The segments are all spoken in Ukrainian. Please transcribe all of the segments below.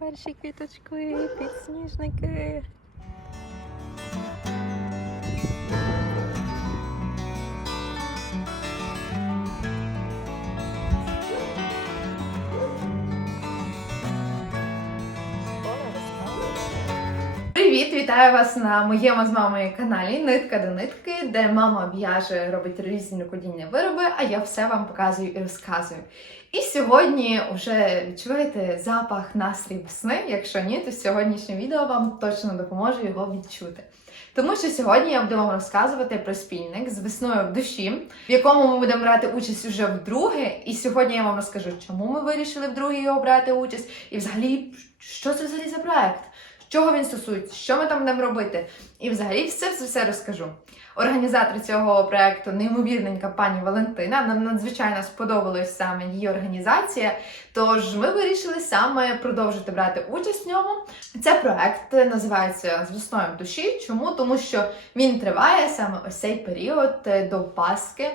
перші квіточки, підсніжники. Привіт, вітаю вас на моєму з мамою каналі Нитка до нитки, де мама в'яже, робить різні рукодільні вироби, а я все вам показую і розказую. І сьогодні вже відчуєте запах настрій весни. Якщо ні, то сьогоднішнє відео вам точно допоможе його відчути. Тому що сьогодні я буду вам розказувати про спільник з весною в душі, в якому ми будемо брати участь уже вдруге. І сьогодні я вам розкажу, чому ми вирішили вдруге його брати участь, і взагалі, що це взагалі за проект, чого він стосується, що ми там будемо робити. І взагалі все все все розкажу. Організатор цього проекту неймовірненька пані Валентина. Нам надзвичайно сподобалась саме її організація. Тож ми вирішили саме продовжити брати участь в ньому. Це проект називається з душі. Чому? Тому що він триває саме ось цей період е, до Пасхи.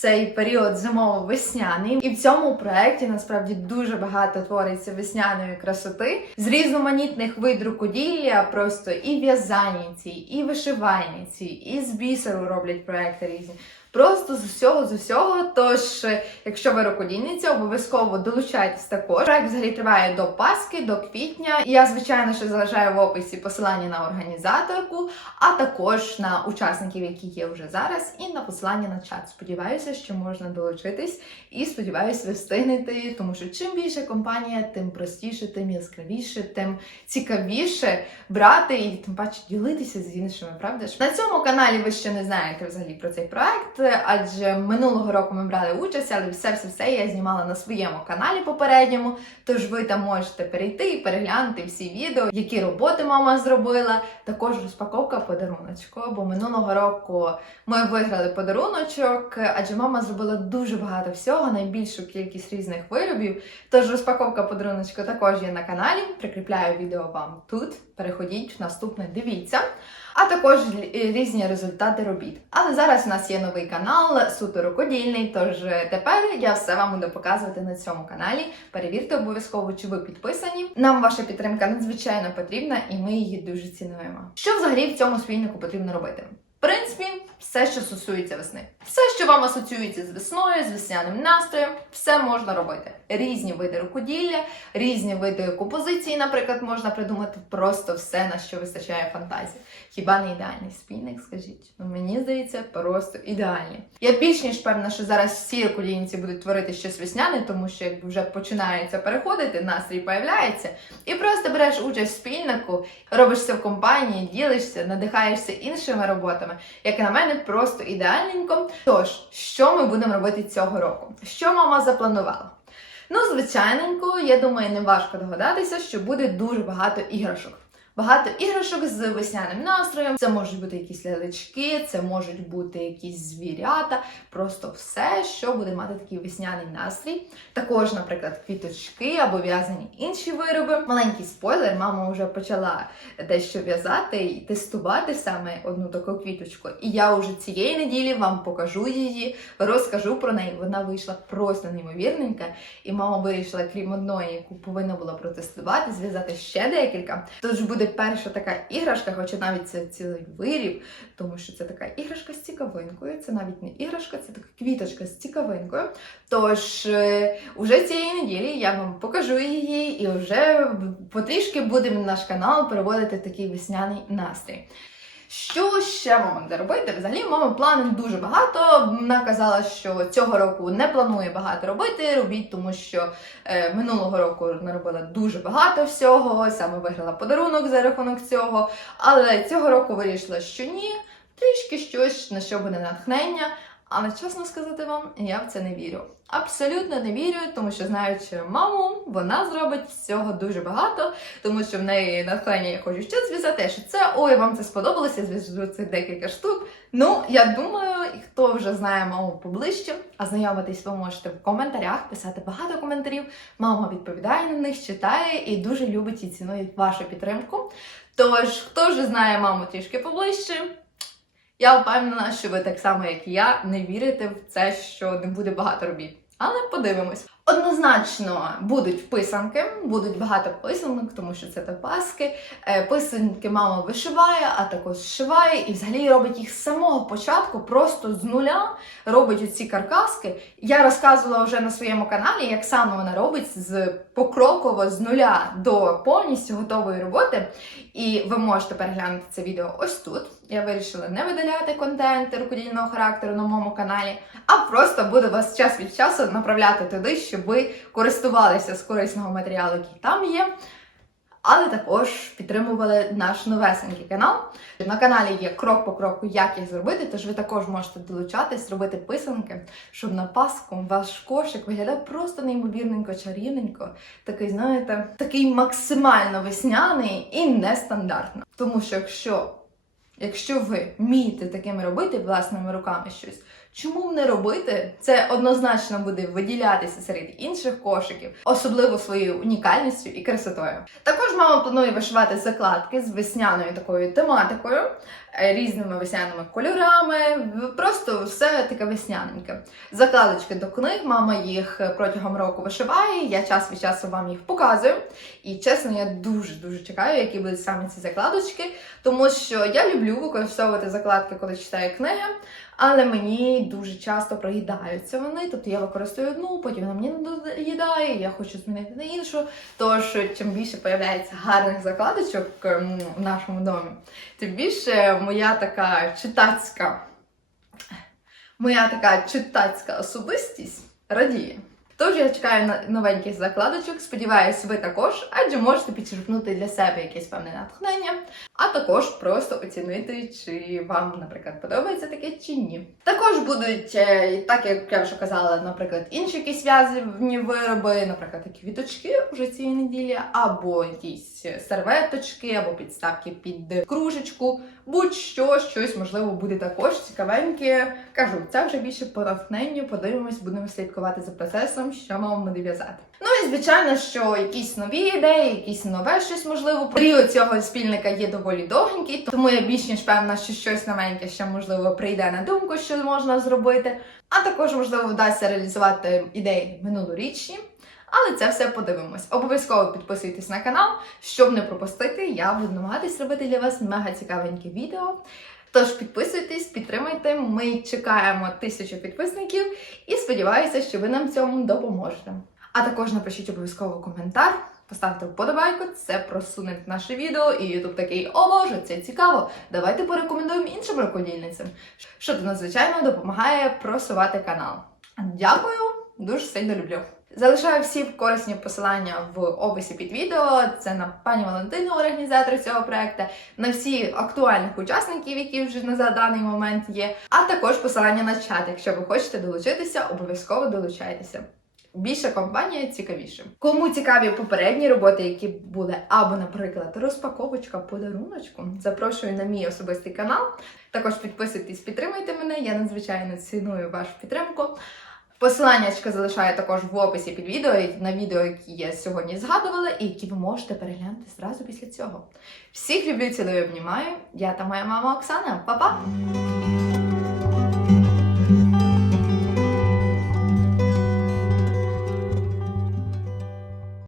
Цей період зимово-весняний, і в цьому проєкті насправді дуже багато твориться весняної красоти з різноманітних вид рукоділля, просто і в'язальниці, і вишивальниці, і з бісеру роблять проекти різні. Просто з усього з усього. Тож, е, якщо ви рукодільниця, обов'язково долучайтесь також. Проект взагалі триває до Пасхи, до квітня. Я, звичайно, ще залишаю в описі посилання на організаторку, а також на учасників, які є вже зараз, і на посилання на чат. Сподіваюся, що можна долучитись, і сподіваюся, ви встигнете, тому що чим більше компанія, тим простіше, тим яскравіше, тим цікавіше брати і тим паче ділитися з іншими. Правда ж на цьому каналі ви ще не знаєте взагалі про цей проект, адже минулого року ми брали участь, але все все все я знімала на своєму каналі попередньому. Тож ви там можете перейти і переглянути всі відео, які роботи мама зробила. Також розпаковка подаруночку. Бо минулого року ми виграли подаруночок, адже мама зробила дуже багато всього, найбільшу кількість різних виробів. Тож розпаковка подаруночку також є на каналі. Прикріпляю відео вам тут. Переходіть в наступне, дивіться. А також різні результати робіт. Але зараз у нас є новий канал, суто рукодільний. Тож е, тепер я все вам буду показувати на цьому каналі. Перевірте обов'язково, чи ви підписані. Нам ваша підтримка надзвичайно потрібна, і ми її дуже цінуємо. Що взагалі в цьому спільнику потрібно робити? В принципі, все, що стосується весни. Все, що вам асоціюється з весною, з весняним настроєм, все можна робити. Різні види рукоділля, різні види композиції, наприклад, можна придумати просто все, на що вистачає фантазії. Хіба не ідеальний спільник, скажіть? Ну мені здається, просто ідеальний. Я більш ніж певна, що зараз всі рукодільниці будуть творити щось весняне, тому що якби вже починається переходити, настрій появляється, і просто береш участь в спільнику, робиш це в компанії, ділишся, надихаєшся іншими роботами. Як на мене, просто ідеальненько. Тож, що ми будемо робити цього року? Що мама запланувала? Ну, звичайненько, я думаю, не важко догадатися, що буде дуже багато іграшок. Багато іграшок з весняним настроєм. Це можуть бути якісь лялечки, це можуть бути якісь звірята, просто все, що буде мати такий весняний настрій. Також, наприклад, квіточки або в'язані інші вироби. Маленький спойлер, мама вже почала дещо в'язати і тестувати саме одну таку квіточку. І я вже цієї неділі вам покажу її, розкажу про неї. Вона вийшла просто неймовірненька. І мама вирішила, крім одної, яку повинна була протестувати, зв'язати ще декілька. Тож буде перша така іграшка, хоча навіть це цілий виріб, тому що це така іграшка з цікавинкою. Це навіть не іграшка, це така квіточка з цікавинкою. Тож е, уже цієї неділі я вам покажу її, і вже потрішки будемо наш канал переводити такий весняний настрій. Що ще мама буде робити? Взагалі, мама планів дуже багато. Вона казала, що цього року не планує багато робити. Робіть, тому що е, минулого року наробила дуже багато всього, саме виграла подарунок за рахунок цього. Але цього року вирішила, що ні, трішки щось на що буде натхнення. Але чесно сказати вам, я в це не вірю. Абсолютно не вірю, тому що знаючи маму, вона зробить всього дуже багато, тому що в неї натхнення я хочу ще зв'язати, що це ой, вам це сподобалося, зв'яжу цих декілька штук. Ну, я думаю, і хто вже знає маму поближче, а знайомитись ви можете в коментарях, писати багато коментарів. Мама відповідає на них, читає і дуже любить і цінує вашу підтримку. Тож, хто вже знає маму трішки поближче, я впевнена, що ви так само, як і я, не вірите в це, що не буде багато робіт. Але подивимось. Однозначно будуть писанки, будуть багато писанок, тому що це та. Е, Писанки мама вишиває, а також зшиває і взагалі робить їх з самого початку, просто з нуля робить оці каркаски. Я розказувала вже на своєму каналі, як саме вона робить з покроково з нуля до повністю готової роботи. І ви можете переглянути це відео ось тут. Я вирішила не видаляти контент рукодільного характеру на моєму каналі, а просто буду вас час від часу направляти туди, щоб ви користувалися з корисного матеріалу, який там є. Але також підтримували наш новесенький канал. На каналі є крок по кроку, як їх зробити, тож ви також можете долучатись, робити писанки, щоб на Пасху ваш кошик виглядав просто неймовірненько, чарівненько. Такий, знаєте, такий максимально весняний і нестандартно. Тому що якщо, якщо ви вмієте такими робити власними руками щось, Чому б не робити? Це однозначно буде виділятися серед інших кошиків, особливо своєю унікальністю і красотою. Також мама планує вишивати закладки з весняною такою тематикою, е, різними весняними кольорами. Просто все таке весняненьке. Закладочки до книг, мама їх протягом року вишиває. Я час від часу вам їх показую. І чесно, я дуже дуже чекаю, які будуть саме ці закладочки, тому що я люблю використовувати закладки, коли читаю книги. Але мені дуже часто проїдаються вони. Тобто я використовую одну, потім вона мені не доїдає, я хочу змінити на іншу. Тож чим більше появляється гарних закладочок ем, в нашому домі, тим більше моя така читацька, моя така читацька особистість радіє. Тож я чекаю на новеньких закладочок. Сподіваюсь, ви також, адже можете підчерпнути для себе якесь певне натхнення, а також просто оцінити, чи вам, наприклад, подобається таке чи ні. Також будуть, е, так як я вже казала, наприклад, інші якісь в'язані вироби, наприклад, такі квіточки вже цієї неділі, або якісь серветочки, або підставки під кружечку. Будь-що, щось можливо буде також цікавеньке. Кажу, це вже більше по натхненню. Подивимось, будемо слідкувати за процесом, що мама буде в'язати. Ну і звичайно, що якісь нові ідеї, якісь нове щось можливо. Період цього спільника є доволі довгенький, тому я більш ніж певна, що щось новеньке ще можливо прийде на думку, що можна зробити. А також можливо вдасться реалізувати ідеї минулорічні. Але це все подивимось. Обов'язково підписуйтесь на канал, щоб не пропустити. Я буду намагатись робити для вас мега цікавенькі відео. Тож підписуйтесь, підтримайте. Ми чекаємо тисячу підписників і сподіваюся, що ви нам цьому допоможете. А також напишіть обов'язково коментар, поставте вподобайку, це просуне наше відео, і Ютуб такий, о боже, це цікаво. Давайте порекомендуємо іншим рукодільницям, що надзвичайно допомагає просувати канал. Дякую, дуже сильно люблю. Залишаю всі корисні посилання в описі під відео. Це на пані Валентину, організатора цього проекту, на всі актуальних учасників, які вже на за даний момент є. А також посилання на чат. Якщо ви хочете долучитися, обов'язково долучайтеся. Більша компанія цікавіше. Кому цікаві попередні роботи, які були, або, наприклад, розпаковочка подаруночку, запрошую на мій особистий канал. Також підписуйтесь, підтримуйте мене. Я надзвичайно ціную вашу підтримку. Посилання залишаю також в описі під відео на відео, які я сьогодні згадувала, і які ви можете переглянути зразу після цього. Всіх люблю, цілую, обнімаю. Я та моя мама Оксана. Па-па!